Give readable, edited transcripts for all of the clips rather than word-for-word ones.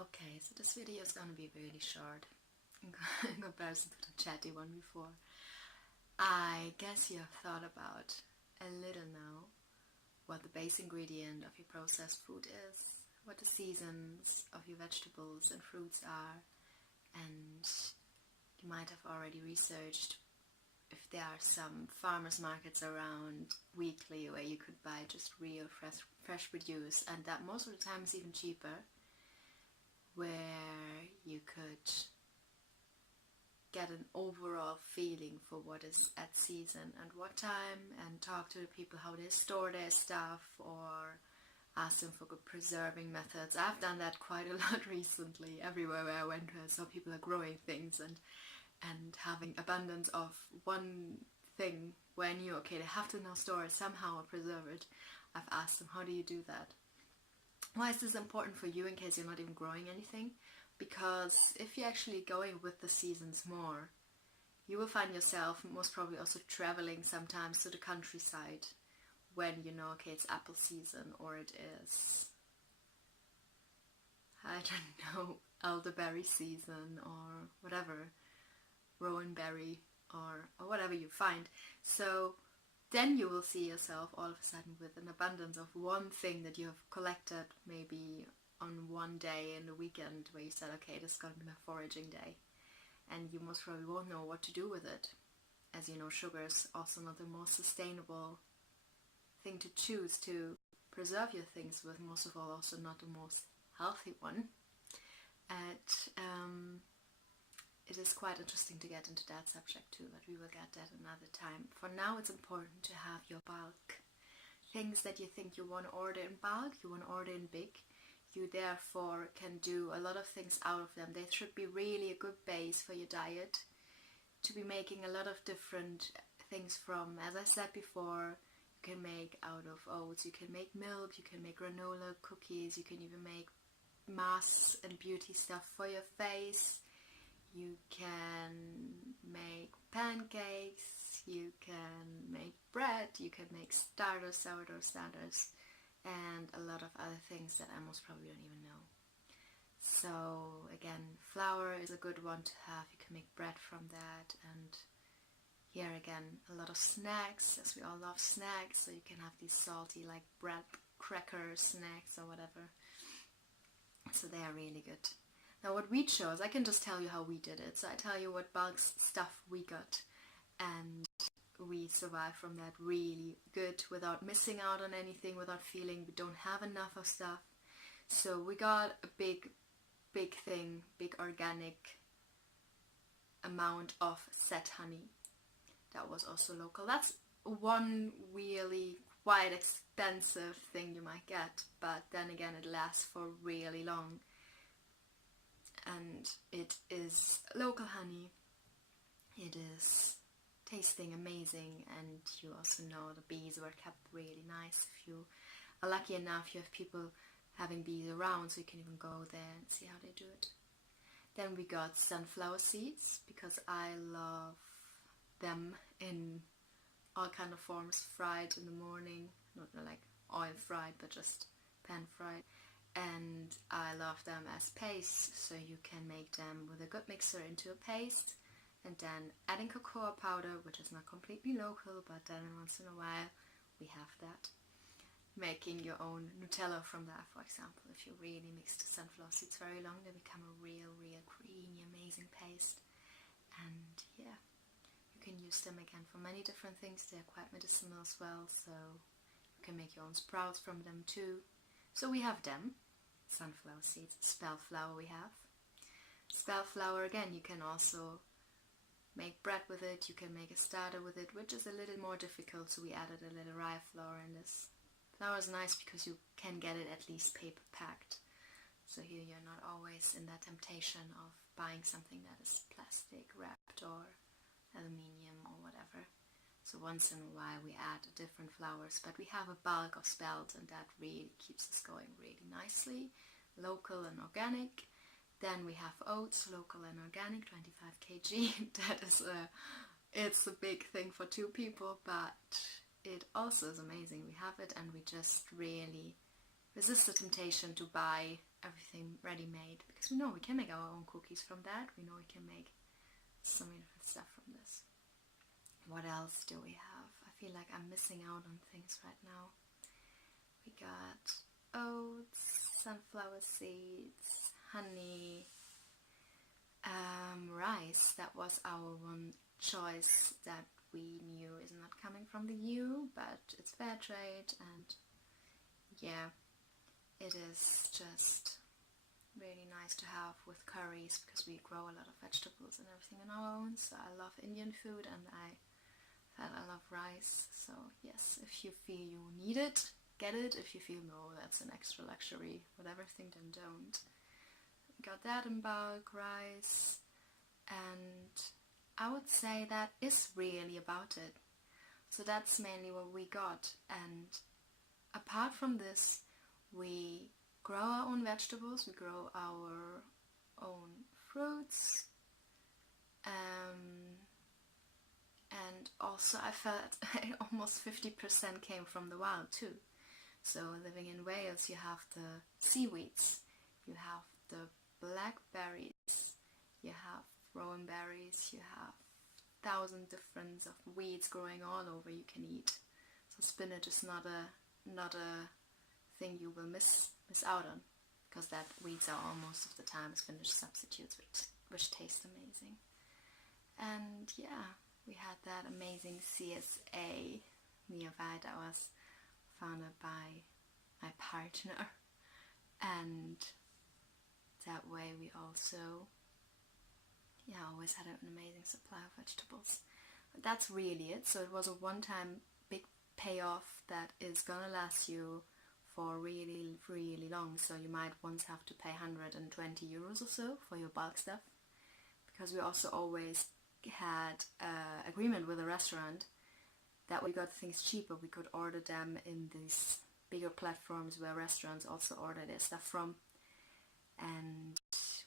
Okay, so this video is gonna be really short in comparison to the chatty one before. I guess you have thought about a little now what the base ingredient of your processed food is, what the seasons of your vegetables and fruits are, and you might have already researched if there are some farmers markets around weekly where you could buy just real fresh produce, and that most of the time is even cheaper, where you could get an overall feeling for what is at season and what time, and talk to the people how they store their stuff or ask them for good preserving methods. I've done that quite a lot recently. Everywhere where I went, I saw people are growing things and having abundance of one thing where I knew, okay, they have to now store it somehow or preserve it. I've asked them, how do you do that? Why is this important for you in case you're not even growing anything? Because if you're actually going with the seasons more, you will find yourself most probably also traveling sometimes to the countryside when you know, okay, it's apple season, or it is, I don't know, elderberry season, or whatever, rowan berry, or whatever you find. So then you will see yourself all of a sudden with an abundance of one thing that you have collected maybe on one day in the weekend, where you said, okay, this is going to be my foraging day, and you most probably won't know what to do with it. As you know, sugar is also not the most sustainable thing to choose to preserve your things with, most of all also not the most healthy one. And it is quite interesting to get into that subject too, but we will get that another time. For now, it's important to have your bulk. Things that you think you want to order in bulk, you want to order in big, you therefore can do a lot of things out of them. They should be really a good base for your diet, to be making a lot of different things from. As I said before, you can make out of oats, you can make milk, you can make granola cookies, you can even make masks and beauty stuff for your face. You can make pancakes, you can make bread, you can make starters, sourdough starters, and a lot of other things that I most probably don't even know. So again, flour is a good one to have. You can make bread from that, and here again, a lot of snacks, as we all love snacks, so you can have these salty like bread cracker snacks or whatever. So they are really good. Now what we chose, I can just tell you how we did it. So I tell you what bulk stuff we got, and we survived from that really good without missing out on anything, without feeling we don't have enough of stuff. So we got a big thing, big organic amount of set honey. That was also local. That's one really quite expensive thing you might get, but then again it lasts for really long. And it is local honey. It is tasting amazing, and you also know the bees were kept really nice. If you are lucky enough, you have people having bees around, so you can even go there and see how they do it. Then we got sunflower seeds, because I love them in all kind of forms, fried in the morning, not like oil fried, but just pan fried. And I love them as paste, so you can make them with a good mixer into a paste, and then adding cocoa powder, which is not completely local, but then once in a while we have that. Making your own Nutella from that, for example. If you really mix the sunflower seeds very long, they become a real creamy, amazing paste. And yeah, you can use them again for many different things. They're quite medicinal as well, so you can make your own sprouts from them too. So we have them, sunflower seeds. Spelt flour we have. Spelt flour, again, you can also make bread with it, you can make a starter with it, which is a little more difficult, so we added a little rye flour in this. Flour is nice because you can get it at least paper packed, so here you're not always in that temptation of buying something that is plastic wrapped or aluminium or whatever. So once in a while we add different flours, but we have a bulk of spelt, and that really keeps us going really nicely, local and organic. Then we have oats, local and organic, 25 kg. That is it's a big thing for two people, but it also is amazing. We have it, and we just really resist the temptation to buy everything ready-made, because we know we can make our own cookies from that. We know we can make so many different stuff from this. What else do we have? I feel like I'm missing out on things right now. We got oats, sunflower seeds, honey, rice. That was our one choice that we knew is not coming from the EU, but it's fair trade, and yeah, it is just really nice to have with curries, because we grow a lot of vegetables and everything on our own. So I love Indian food, and I love rice. So yes, if you feel you need it, get it. If you feel no, that's an extra luxury, whatever thing, then don't. We got that in bulk, rice, and I would say that is really about it. So that's mainly what we got, and apart from this, we grow our own vegetables, we grow our own fruits, and also I felt almost 50% came from the wild too. So living in Wales, you have the seaweeds, you have the blackberries, you have rowan berries, you have 1,000 different of weeds growing all over you can eat. So spinach is not a thing you will miss out on, because that weeds are all most of the time spinach substitutes, which taste amazing. And yeah, we had that amazing CSA nearby that was founded by my partner, and that way we also always had an amazing supply of vegetables. But that's really it. So it was a one-time big payoff that is gonna last you for really, really long. So you might once have to pay 120 euros or so for your bulk stuff, because we also always had an agreement with a restaurant that we got things cheaper. We could order them in these bigger platforms where restaurants also order their stuff from, and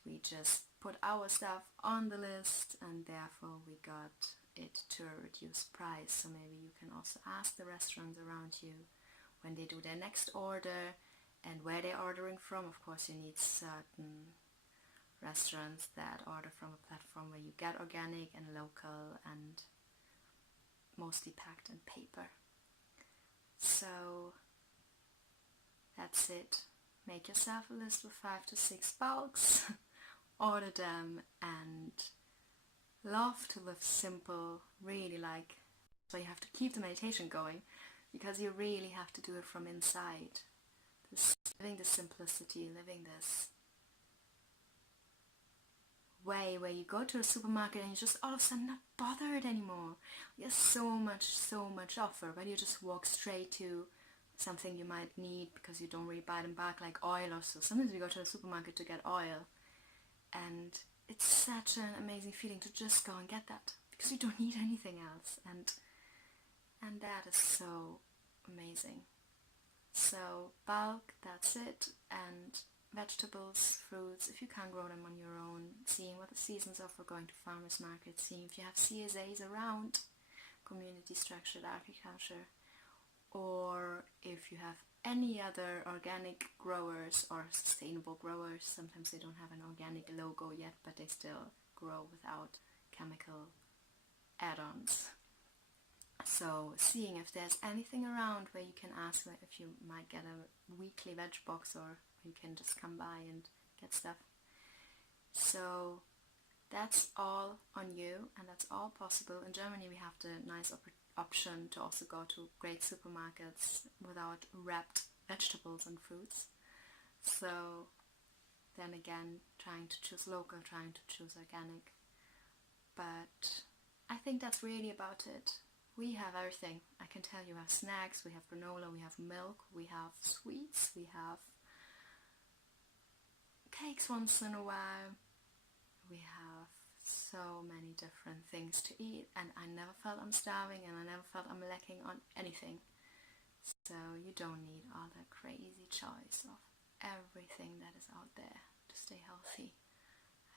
we just put our stuff on the list, and therefore we got it to a reduced price. So maybe you can also ask the restaurants around you when they do their next order and where they're ordering from. Of course, you need certain restaurants that order from a platform where you get organic and local and mostly packed in paper. So that's it. Make yourself a list with 5 to 6 bulks, order them, and love to live simple, really like, so you have to keep the meditation going, because you really have to do it from inside. Living the simplicity, living this way where you go to a supermarket and you just all of a sudden not bothered anymore. There's so much offer, but you just walk straight to something you might need because you don't really buy them back, like oil or so. Sometimes we go to the supermarket to get oil, and it's such an amazing feeling to just go and get that, because you don't need anything else, and that is so amazing. So bulk, that's it, and vegetables, fruits, if you can't grow them on your own, seeing what the seasons are for going to farmers markets, seeing if you have CSAs around, community structured agriculture, or if you have any other organic growers or sustainable growers. Sometimes they don't have an organic logo yet, but they still grow without chemical add-ons. So seeing if there's anything around where you can ask if you might get a weekly veg box, or you can just come by and get stuff. So that's all on you, and that's all possible. In Germany we have the nice option to also go to great supermarkets without wrapped vegetables and fruits. So then again, trying to choose local, trying to choose organic. But I think that's really about it. We have everything. I can tell you, we have snacks, we have granola, we have milk, we have sweets, we have cakes once in a while. We have so many different things to eat, and I never felt I'm starving, and I never felt I'm lacking on anything. So you don't need all that crazy choice of everything that is out there to stay healthy.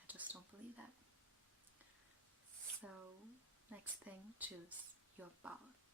I just don't believe that. So next thing, choose your bulk.